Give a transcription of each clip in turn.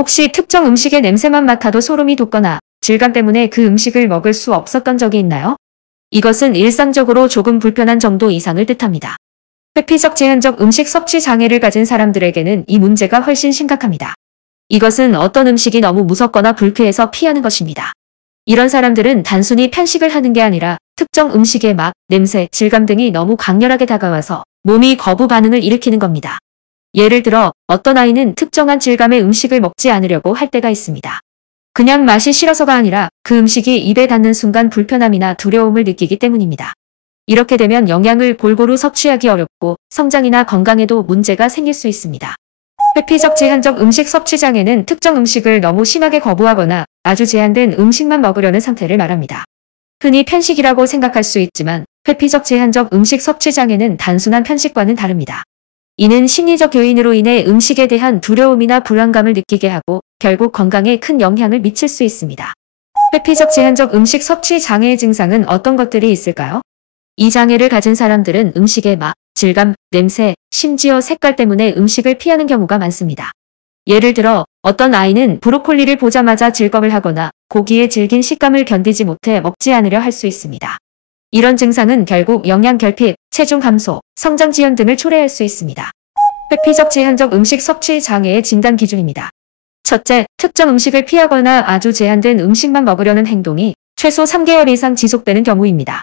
혹시 특정 음식의 냄새만 맡아도 소름이 돋거나 질감 때문에 그 음식을 먹을 수 없었던 적이 있나요? 이것은 일상적으로 조금 불편한 정도 이상을 뜻합니다. 회피적 제한적 음식 섭취 장애를 가진 사람들에게는 이 문제가 훨씬 심각합니다. 이것은 어떤 음식이 너무 무섭거나 불쾌해서 피하는 것입니다. 이런 사람들은 단순히 편식을 하는 게 아니라 특정 음식의 맛, 냄새, 질감 등이 너무 강렬하게 다가와서 몸이 거부 반응을 일으키는 겁니다. 예를 들어 어떤 아이는 특정한 질감의 음식을 먹지 않으려고 할 때가 있습니다. 그냥 맛이 싫어서가 아니라 그 음식이 입에 닿는 순간 불편함이나 두려움을 느끼기 때문입니다. 이렇게 되면 영양을 골고루 섭취하기 어렵고 성장이나 건강에도 문제가 생길 수 있습니다. 회피적 제한적 음식 섭취 장애는 특정 음식을 너무 심하게 거부하거나 아주 제한된 음식만 먹으려는 상태를 말합니다. 흔히 편식이라고 생각할 수 있지만 회피적 제한적 음식 섭취 장애는 단순한 편식과는 다릅니다. 이는 심리적 요인으로 인해 음식에 대한 두려움이나 불안감을 느끼게 하고 결국 건강에 큰 영향을 미칠 수 있습니다. 회피적 제한적 음식 섭취 장애의 증상은 어떤 것들이 있을까요? 이 장애를 가진 사람들은 음식의 맛, 질감, 냄새, 심지어 색깔 때문에 음식을 피하는 경우가 많습니다. 예를 들어 어떤 아이는 브로콜리를 보자마자 질겁을 하거나 고기의 질긴 식감을 견디지 못해 먹지 않으려 할 수 있습니다. 이런 증상은 결국 영양 결핍, 체중 감소, 성장 지연 등을 초래할 수 있습니다. 회피적 제한적 음식 섭취 장애의 진단 기준입니다. 첫째, 특정 음식을 피하거나 아주 제한된 음식만 먹으려는 행동이 최소 3개월 이상 지속되는 경우입니다.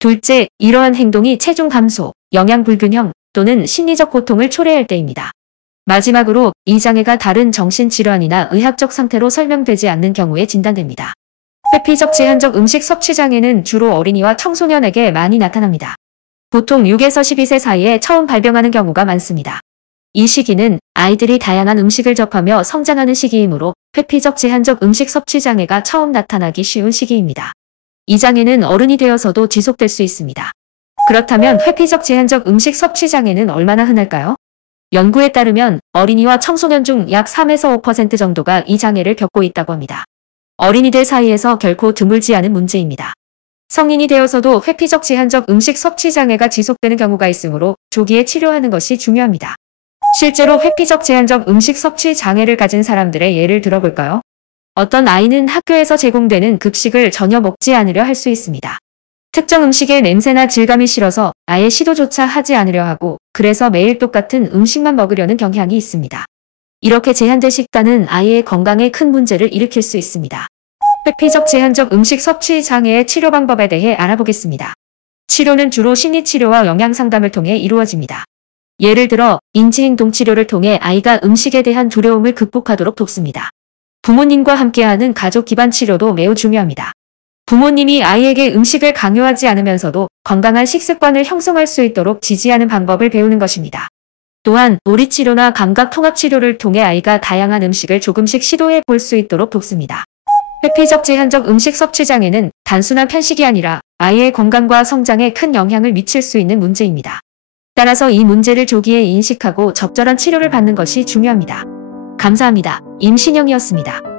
둘째, 이러한 행동이 체중 감소, 영양 불균형 또는 심리적 고통을 초래할 때입니다. 마지막으로 이 장애가 다른 정신질환이나 의학적 상태로 설명되지 않는 경우에 진단됩니다. 회피적 제한적 음식 섭취 장애는 주로 어린이와 청소년에게 많이 나타납니다. 보통 6에서 12세 사이에 처음 발병하는 경우가 많습니다. 이 시기는 아이들이 다양한 음식을 접하며 성장하는 시기이므로 회피적 제한적 음식 섭취 장애가 처음 나타나기 쉬운 시기입니다. 이 장애는 어른이 되어서도 지속될 수 있습니다. 그렇다면 회피적 제한적 음식 섭취 장애는 얼마나 흔할까요? 연구에 따르면 어린이와 청소년 중 약 3에서 5% 정도가 이 장애를 겪고 있다고 합니다. 어린이들 사이에서 결코 드물지 않은 문제입니다. 성인이 되어서도 회피적 제한적 음식 섭취 장애가 지속되는 경우가 있으므로 조기에 치료하는 것이 중요합니다. 실제로 회피적 제한적 음식 섭취 장애를 가진 사람들의 예를 들어볼까요? 어떤 아이는 학교에서 제공되는 급식을 전혀 먹지 않으려 할 수 있습니다. 특정 음식의 냄새나 질감이 싫어서 아예 시도조차 하지 않으려 하고 그래서 매일 똑같은 음식만 먹으려는 경향이 있습니다. 이렇게 제한된 식단은 아이의 건강에 큰 문제를 일으킬 수 있습니다. 회피적 제한적 음식 섭취 장애의 치료 방법에 대해 알아보겠습니다. 치료는 주로 심리치료와 영양상담을 통해 이루어집니다. 예를 들어 인지행동 치료를 통해 아이가 음식에 대한 두려움을 극복하도록 돕습니다. 부모님과 함께하는 가족 기반 치료도 매우 중요합니다. 부모님이 아이에게 음식을 강요하지 않으면서도 건강한 식습관을 형성할 수 있도록 지지하는 방법을 배우는 것입니다. 또한 놀이치료나 감각통합치료를 통해 아이가 다양한 음식을 조금씩 시도해 볼 수 있도록 돕습니다. 회피적 제한적 음식 섭취 장애는 단순한 편식이 아니라 아이의 건강과 성장에 큰 영향을 미칠 수 있는 문제입니다. 따라서 이 문제를 조기에 인식하고 적절한 치료를 받는 것이 중요합니다. 감사합니다. 임신영이었습니다.